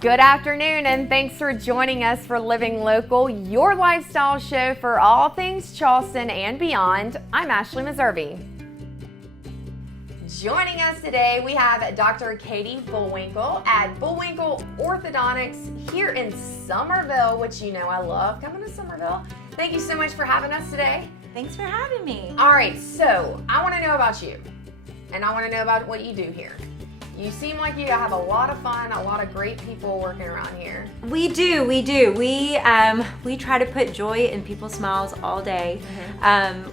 Good afternoon, and thanks for joining us for Living Local, your lifestyle show for all things Charleston and beyond. I'm Ashley Meservey. Joining us today, we have Dr. Katie Bullwinkel at Bullwinkel Orthodontics here in Summerville, which you know I love coming to Summerville. Thank you so much for having us today. Thanks for having me. All right, so I want to know about you, and I want to know about what you do here. You seem like you have a lot of fun, a lot of great people working around here. We do. We try to put joy in people's smiles all day.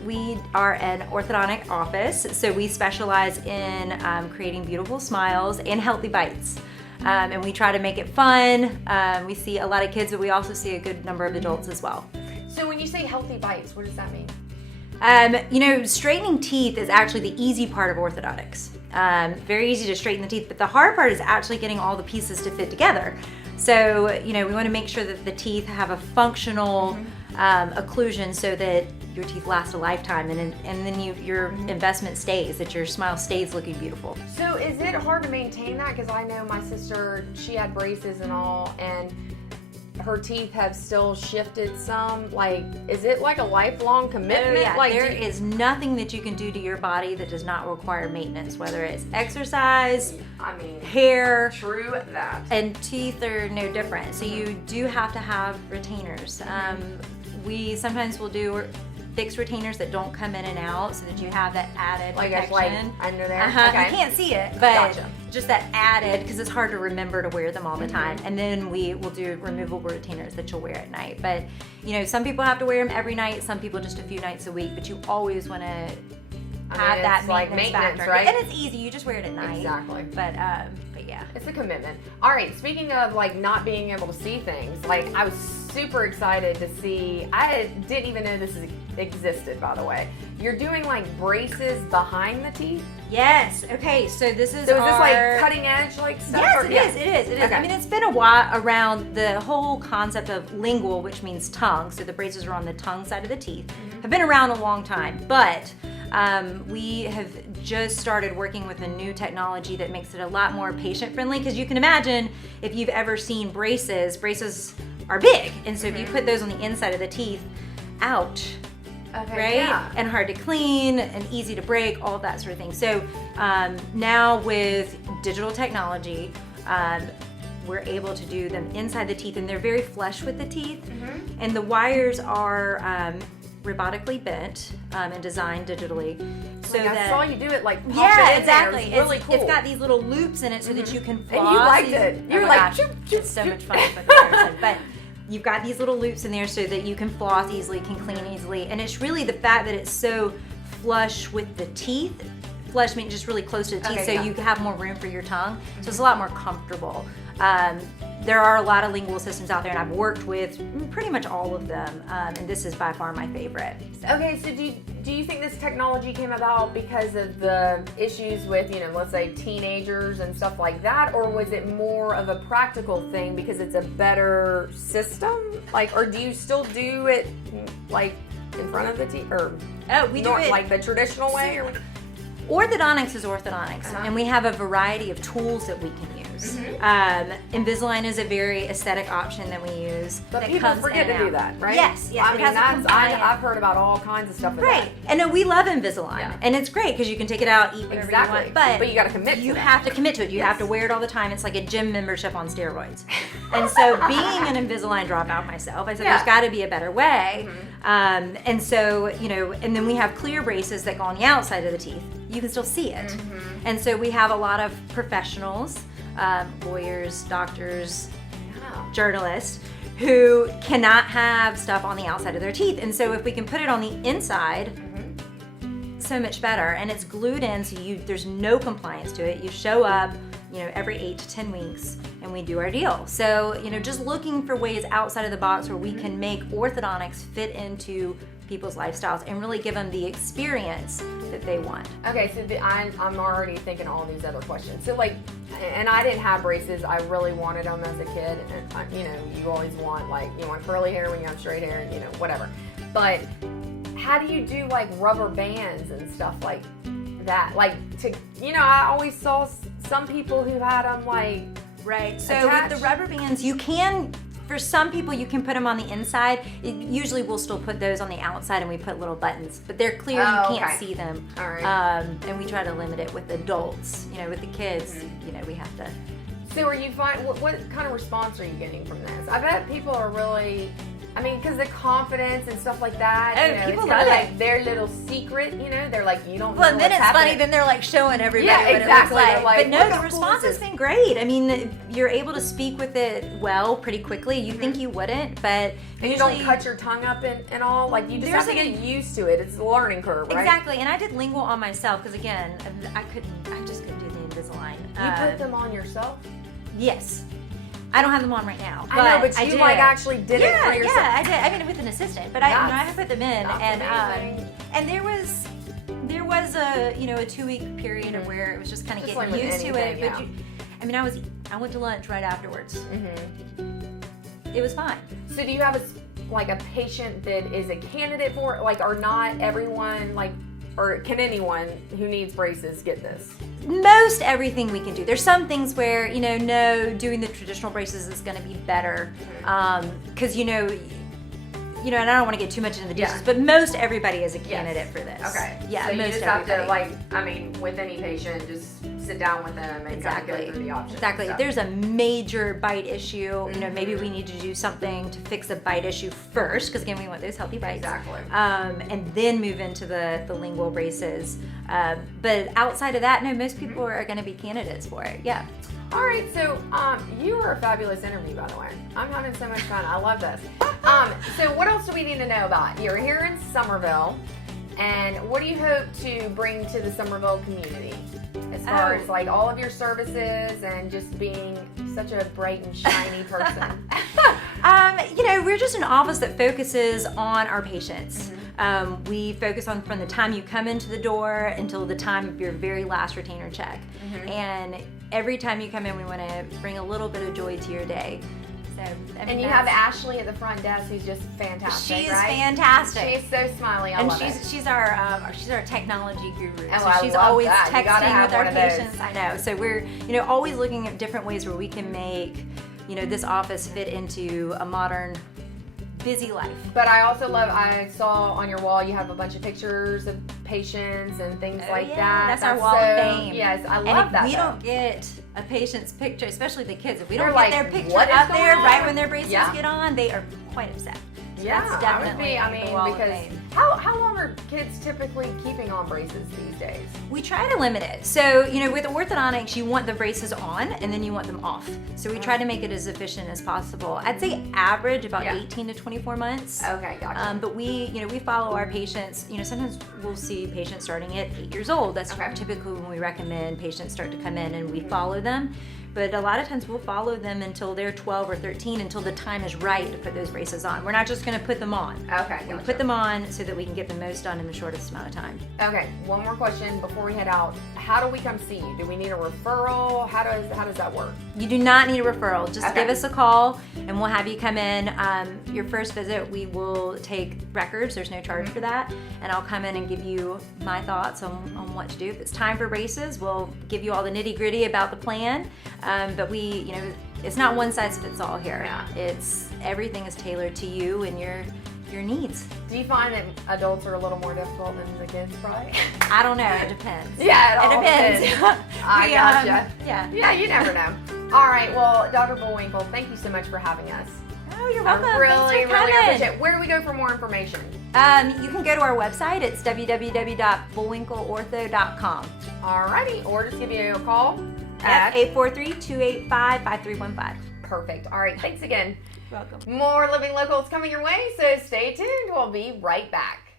We are an orthodontic office, so we specialize in creating beautiful smiles and healthy bites. And we try to make it fun. We see a lot of kids, but we also see a good number of adults as well. So when you say healthy bites, what does that mean? Straightening teeth is actually the easy part of orthodontics. Very easy to straighten the teeth, but the hard part is actually getting all the pieces to fit together. So, we want to make sure that the teeth have a functional occlusion so that your teeth last a lifetime, and then your investment stays, that your smile stays looking beautiful. So is it hard to maintain that? Because I know my sister, she had braces and all, and her teeth have still shifted some. Like, is it like a lifelong commitment? Oh, yeah. Like, there is nothing that you can do to your body that does not require maintenance, whether it's exercise, hair. True that. And teeth are no different. So you do have to have retainers. We sometimes will do fixed retainers that don't come in and out, so that you have that added protection. Like under there? Okay. You can't see it, but Gotcha. Just that added, because it's hard to remember to wear them all the time. And then we will do removable retainers that you'll wear at night. But some people have to wear them every night, some people just a few nights a week, but you always want to have that maintenance factor. Right? And it's easy, you just wear it at night. Exactly. But yeah. It's a commitment. All right, speaking of not being able to see things, I was super excited to see, I didn't even know this existed, by the way. You're doing braces behind the teeth? Yes. Okay, so this is this cutting edge stuff? Yes, it is. Okay. I mean, it's been a while around the whole concept of lingual, which means tongue. So the braces are on the tongue side of the teeth. Have been around a long time, but we have just started working with a new technology that makes it a lot more patient friendly, because you can imagine if you've ever seen braces are big, and so if you put those on the inside of the teeth, ouch. Okay, right? Yeah. And hard to clean and easy to break, all of that sort of thing. So now with digital technology, we're able to do them inside the teeth, and they're very flush with the teeth. And the wires are robotically bent and designed digitally. So I saw you do it pop yeah, it in exactly. There. It was really cool. It's got these little loops in it so that you can floss. And you liked it. You were like, choop, choop, it's so much fun with the person. But you've got these little loops in there so that you can floss easily, can clean easily. And it's really the fact that it's so flush with the teeth. Flush means just really close to the teeth, you have more room for your tongue. So it's a lot more comfortable. There are a lot of lingual systems out there, and I've worked with pretty much all of them, and this is by far my favorite. So. Okay, so do you think this technology came about because of the issues with, let's say teenagers and stuff like that, or was it more of a practical thing because it's a better system? Or do you still do it in front of the teeth, or we do it the traditional way? Or? Orthodontics is orthodontics, and we have a variety of tools that we can use. Invisalign is a very aesthetic option that we use. But people forget to do that, right? Yes. I've heard about all kinds of stuff with that. And we love Invisalign, and it's great because you can take it out, eat whatever you want. But you got to commit to it. You have to commit to it. You have to wear it all the time. It's like a gym membership on steroids. And so being an Invisalign dropout myself, I said there's got to be a better way. And so, and then we have clear braces that go on the outside of the teeth. You can still see it. And so we have a lot of professionals, lawyers, doctors, journalists, who cannot have stuff on the outside of their teeth. And so if we can put it on the inside, so much better. And it's glued in, so there's no compliance to it. You show up, every 8 to 10 weeks, and we do our deal. So, just looking for ways outside of the box where we can make orthodontics fit into people's lifestyles and really give them the experience that they want. Okay, so I'm already thinking all these other questions. So and I didn't have braces. I really wanted them as a kid. And you always want you want curly hair when you have straight hair, whatever. But how do you do rubber bands and stuff like that? I always saw some people who had them Right. So attach. with the rubber bands, you can, for some people, you can put them on the inside. Usually we'll still put those on the outside and we put little buttons, but they're clear, you can't see them. All right. And we try to limit it with adults. With the kids, we have to. So are you what kind of response are you getting from this? I bet people are really, because the confidence and stuff like that, people it's love like their little secret, they're like, you don't know Well, and then what's it's happening. funny, then they're like showing everybody Yeah, what exactly. it They're looks like. like, But no, "Look the how cool response is has been great. You're able to speak with it well pretty quickly. You think you wouldn't, but And you don't cut your tongue up and all, like you just have to get used to it. It's a learning curve, right? Exactly, and I did Lingual on myself because again, I just couldn't do the Invisalign. You put them on yourself? Yes. I don't have them on right now. I know, but you actually did it for yourself. Yeah, I did. With an assistant, but I have put them in, and there was a 2-week period of where it was just kind of getting used to it. But I went to lunch right afterwards. It was fine. So do you have a patient that is a candidate for it, or not everyone or can anyone who needs braces get this? Most everything we can do. There's some things where, no, doing the traditional braces is going to be better. Because, and I don't want to get too much into the details, but most everybody is a candidate for this. Okay. Yeah, so you most just everybody. have to, with any patient, just sit down with them and kind of go through the options. Exactly. If there's a major bite issue, maybe we need to do something to fix the bite issue first, because again, we want those healthy bites. Exactly. And then move into the lingual braces. But outside of that, no, most people are going to be candidates for it. Yeah. All right, so you were a fabulous interview, by the way. I'm having so much fun. I love this. So what else do we need to know about? You're here in Somerville, and what do you hope to bring to the Somerville community as far as all of your services and just being such a bright and shiny person? We're just an office that focuses on our patients. We focus on from the time you come into the door until the time of your very last retainer check. And every time you come in, we want to bring a little bit of joy to your day. So, and you have Ashley at the front desk, who's just fantastic. She's fantastic. She's so smiley. I love it. She's our technology guru. Oh, so she's I love always that. texting with our patients. I know. So we're always looking at different ways where we can make this office fit into a modern, busy life. But I also I saw on your wall you have a bunch of pictures of patients and things like that. That's our wall of fame. Yes, I love that. And if we don't get a patient's picture, especially the kids, if we don't They're get their picture up there right when their braces get on, they are quite upset. So that's definitely the wall of fame. How long are kids typically keeping on braces these days? We try to limit it. So, with orthodontics, you want the braces on and then you want them off. So we try to make it as efficient as possible. I'd say average about 18 to 24 months. Okay, gotcha. But we follow our patients. Sometimes we'll see patients starting at 8 years old. That's typically when we recommend patients start to come in and we follow them. But a lot of times we'll follow them until they're 12 or 13, until the time is right to put those braces on. We're not just going to put them on. Okay, We gotcha. put them on so that we can get the most done in the shortest amount of time. Okay, one more question before we head out. How do we come see you? Do we need a referral? How does that work? You do not need a referral. Just give us a call and we'll have you come in. Your first visit, we will take records. There's no charge for that. And I'll come in and give you my thoughts on what to do. If it's time for braces, we'll give you all the nitty gritty about the plan. But we, it's not one size fits all here. Yeah. Everything is tailored to you and your needs. Do you find that adults are a little more difficult than the kids, probably? I don't know. It depends. Yeah, it depends. I gotcha. Yeah, you never know. All right, well, Dr. Bullwinkel, thank you so much for having us. Oh, you're welcome. I really, Thanks for really coming. appreciate it. Where do we go for more information? You can go to our website. It's www.bullwinkelortho.com. All righty, or just give you a call at 843-285-5315. Perfect. All right, thanks again. You're welcome. More Living Locals coming your way, so stay tuned. We'll be right back.